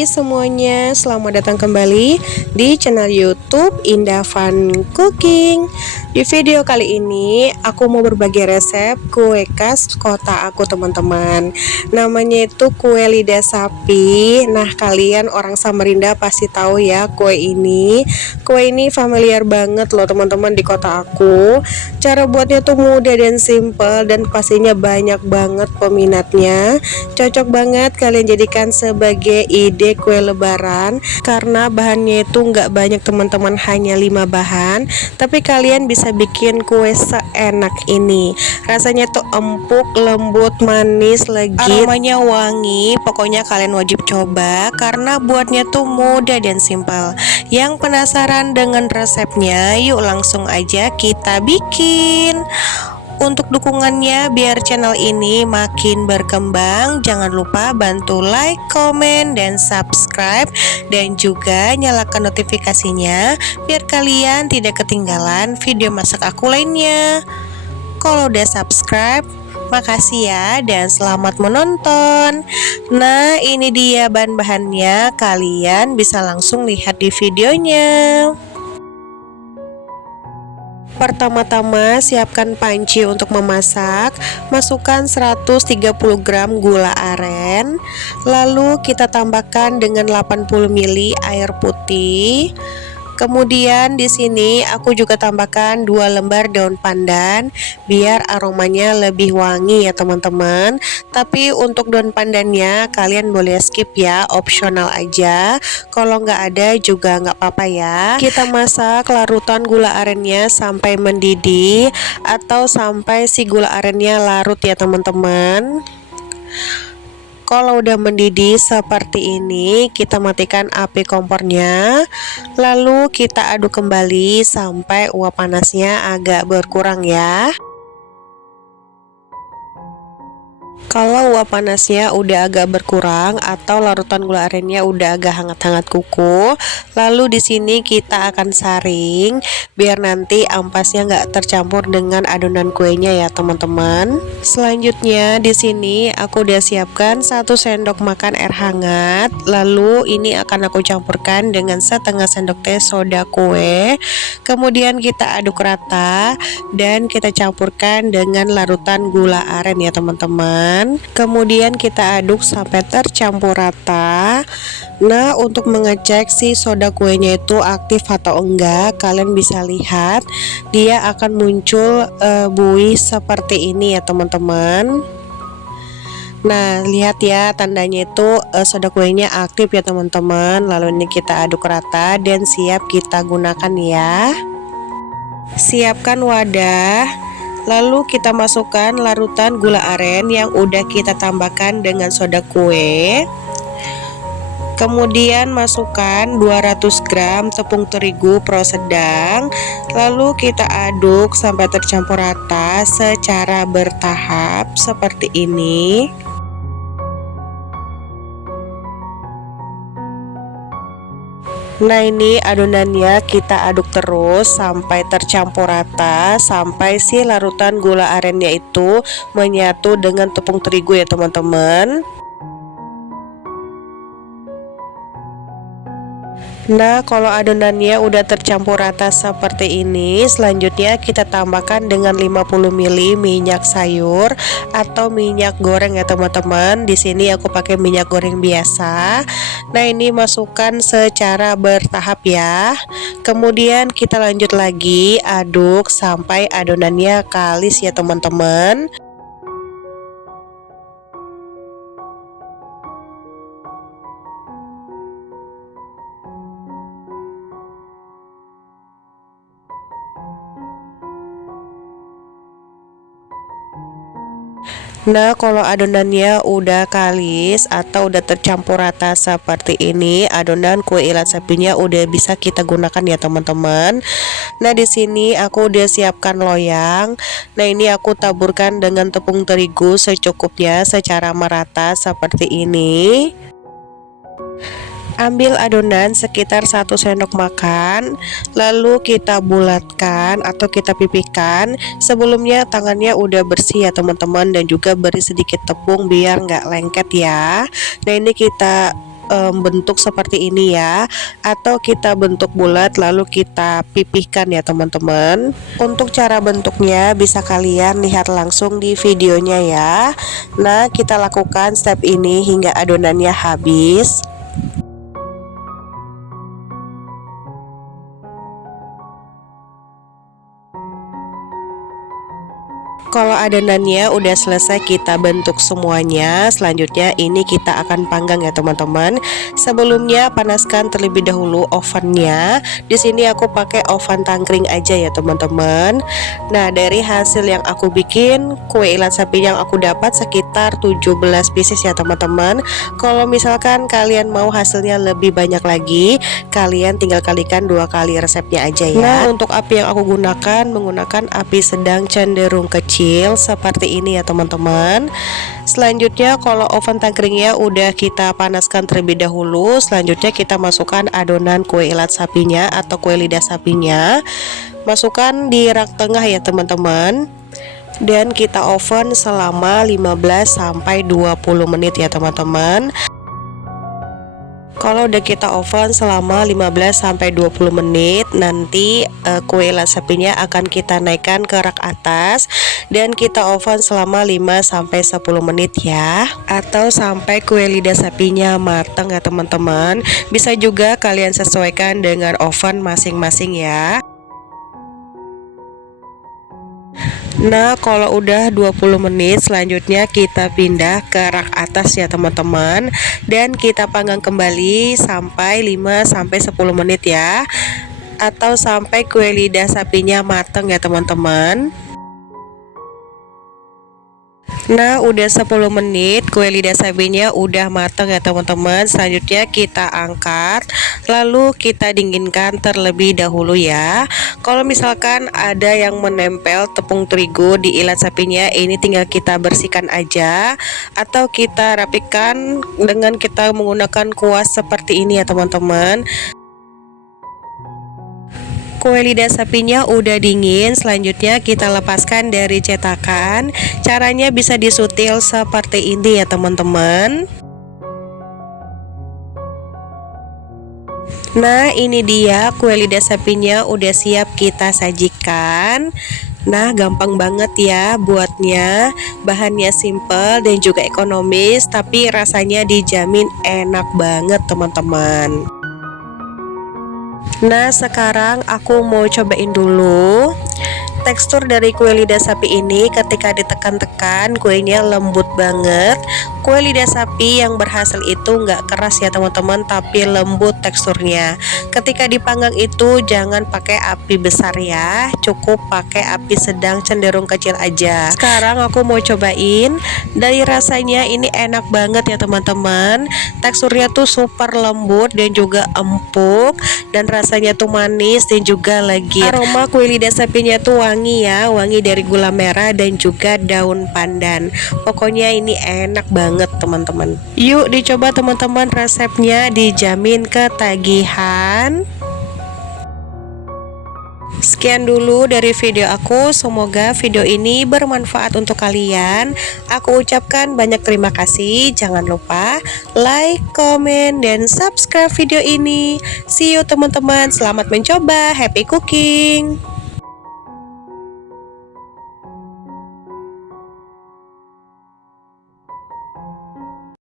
Hai semuanya, selamat datang kembali di channel YouTube Indah Fun Cooking. Di video kali ini aku mau berbagi resep kue khas kota aku teman-teman. Namanya itu kue lidah sapi. Nah, kalian orang Samarinda pasti tahu ya kue ini. Kue ini familiar banget loh teman-teman di kota aku. Cara buatnya tuh mudah dan simple dan pastinya banyak banget peminatnya. Cocok banget kalian jadikan sebagai ide kue lebaran karena bahannya itu nggak banyak teman-teman, hanya 5 bahan, tapi kalian bisa bikin kue seenak ini. Rasanya tuh empuk, lembut, manis, legit, aromanya wangi. Pokoknya kalian wajib coba karena buatnya tuh mudah dan simpel. Yang penasaran dengan resepnya, yuk langsung aja kita bikin. Untuk dukungannya biar channel ini makin berkembang, jangan lupa bantu like, komen, dan subscribe, dan juga nyalakan notifikasinya biar kalian tidak ketinggalan video masak aku lainnya. Kalau udah subscribe, makasih ya dan selamat menonton. Nah, ini dia bahan-bahannya, kalian bisa langsung lihat di videonya. Pertama-tama siapkan panci untuk memasak. Masukkan 130 gram gula aren. Lalu kita tambahkan dengan 80 ml air putih. Kemudian di sini aku juga tambahkan 2 lembar daun pandan biar aromanya lebih wangi ya teman-teman. Tapi untuk daun pandannya kalian boleh skip ya, opsional aja. Kalau nggak ada juga nggak apa-apa ya. Kita masak larutan gula arennya sampai mendidih atau sampai si gula arennya larut ya teman-teman. Kalau udah mendidih seperti ini, kita matikan api kompornya. Lalu kita aduk kembali sampai uap panasnya agak berkurang ya. Kalau uap panasnya udah agak berkurang atau larutan gula arennya udah agak hangat-hangat kuku, lalu di sini kita akan saring biar nanti ampasnya nggak tercampur dengan adonan kuenya ya teman-teman. Selanjutnya di sini aku udah siapkan 1 sendok makan air hangat. Lalu ini akan aku campurkan dengan setengah sendok teh soda kue. Kemudian kita aduk rata dan kita campurkan dengan larutan gula aren ya teman-teman. Kemudian kita aduk sampai tercampur rata. Nah, untuk mengecek si soda kuenya itu aktif atau enggak, kalian bisa lihat dia akan muncul buih seperti ini ya teman-teman. Nah, lihat ya tandanya itu soda kuenya aktif ya teman-teman. Lalu ini kita aduk rata dan siap kita gunakan ya. Siapkan wadah. Lalu kita masukkan larutan gula aren yang udah kita tambahkan dengan soda kue. Kemudian masukkan 200 gram tepung terigu pro sedang. Lalu kita aduk sampai tercampur rata secara bertahap seperti ini. Nah, ini adonannya kita aduk terus sampai tercampur rata, sampai si larutan gula arennya itu menyatu dengan tepung terigu ya teman-teman. Nah, kalau adonannya udah tercampur rata seperti ini, selanjutnya kita tambahkan dengan 50 ml minyak sayur atau minyak goreng ya teman-teman. Di sini aku pakai minyak goreng biasa. Nah, ini masukkan secara bertahap ya. Kemudian kita lanjut lagi aduk sampai adonannya kalis ya teman-teman. Nah, kalau adonannya udah kalis atau udah tercampur rata seperti ini, adonan kue ilat sapinya udah bisa kita gunakan ya teman-teman. Nah, di sini aku udah siapkan loyang. Nah, ini aku taburkan dengan tepung terigu secukupnya secara merata seperti ini. Ambil adonan sekitar 1 sendok makan, lalu kita bulatkan atau kita pipihkan. Sebelumnya tangannya udah bersih ya teman-teman, dan juga beri sedikit tepung biar nggak lengket ya. Nah, ini kita bentuk seperti ini ya, atau kita bentuk bulat lalu kita pipihkan ya teman-teman. Untuk cara bentuknya bisa kalian lihat langsung di videonya ya. Nah, kita lakukan step ini hingga adonannya habis. Kalau adonannya udah selesai kita bentuk semuanya, selanjutnya ini kita akan panggang ya teman-teman. Sebelumnya panaskan terlebih dahulu ovennya. Di sini aku pakai oven tangkring aja ya teman-teman. Nah, dari hasil yang aku bikin, kue ilat sapi yang aku dapat sekitar 17 pieces ya teman-teman. Kalau misalkan kalian mau hasilnya lebih banyak lagi, kalian tinggal kalikan 2 kali resepnya aja ya. Nah, untuk api yang aku gunakan menggunakan api sedang cenderung kecil seperti ini ya teman-teman. Selanjutnya kalau oven tangkringnya udah kita panaskan terlebih dahulu, selanjutnya kita masukkan adonan kue ilat sapinya atau kue lidah sapinya. Masukkan di rak tengah ya teman-teman. Dan kita oven selama 15 sampai 20 menit ya teman-teman. Kalau udah kita oven selama 15 sampai 20 menit, nanti kue ilat sapinya akan kita naikkan ke rak atas dan kita oven selama 5 sampai 10 menit ya, atau sampai kue lidah sapinya matang ya teman-teman. Bisa juga kalian sesuaikan dengan oven masing-masing ya. Nah, kalau udah 20 menit selanjutnya kita pindah ke rak atas ya teman-teman, dan kita panggang kembali sampai 5 sampai 10 menit ya, atau sampai kue lidah sapinya matang ya teman-teman. Nah, udah 10 menit kue lidah sapinya udah matang ya teman-teman. Selanjutnya kita angkat, lalu kita dinginkan terlebih dahulu ya. Kalau misalkan ada yang menempel tepung terigu di ilat sapinya, ini tinggal kita bersihkan aja, atau kita rapikan dengan kita menggunakan kuas seperti ini ya teman-teman. Kue lidah sapinya udah dingin, selanjutnya kita lepaskan dari cetakan. Caranya bisa disutil seperti ini ya teman-teman. Nah, ini dia kue lidah sapinya udah siap kita sajikan. Nah, gampang banget ya buatnya. Bahannya simple dan juga ekonomis, tapi rasanya dijamin enak banget teman-teman. Nah, sekarang aku mau cobain dulu. Tekstur dari kue lidah sapi ini ketika ditekan-tekan kuenya lembut banget. Kue lidah sapi yang berhasil itu nggak keras ya teman-teman, tapi lembut teksturnya. Ketika dipanggang itu jangan pakai api besar ya, cukup pakai api sedang cenderung kecil aja. Sekarang aku mau cobain. Dari rasanya ini enak banget ya teman-teman. Teksturnya tuh super lembut dan juga empuk, dan rasanya tuh manis dan juga legit. Aroma kue lidah sapinya tuh wangi ya, wangi dari gula merah dan juga daun pandan. Pokoknya ini enak banget teman-teman. Yuk dicoba teman-teman, resepnya dijamin ketagihan. Sekian dulu dari video aku, semoga video ini bermanfaat untuk kalian. Aku ucapkan banyak terima kasih. Jangan lupa like, komen, dan subscribe video ini. See you teman-teman, selamat mencoba, happy cooking.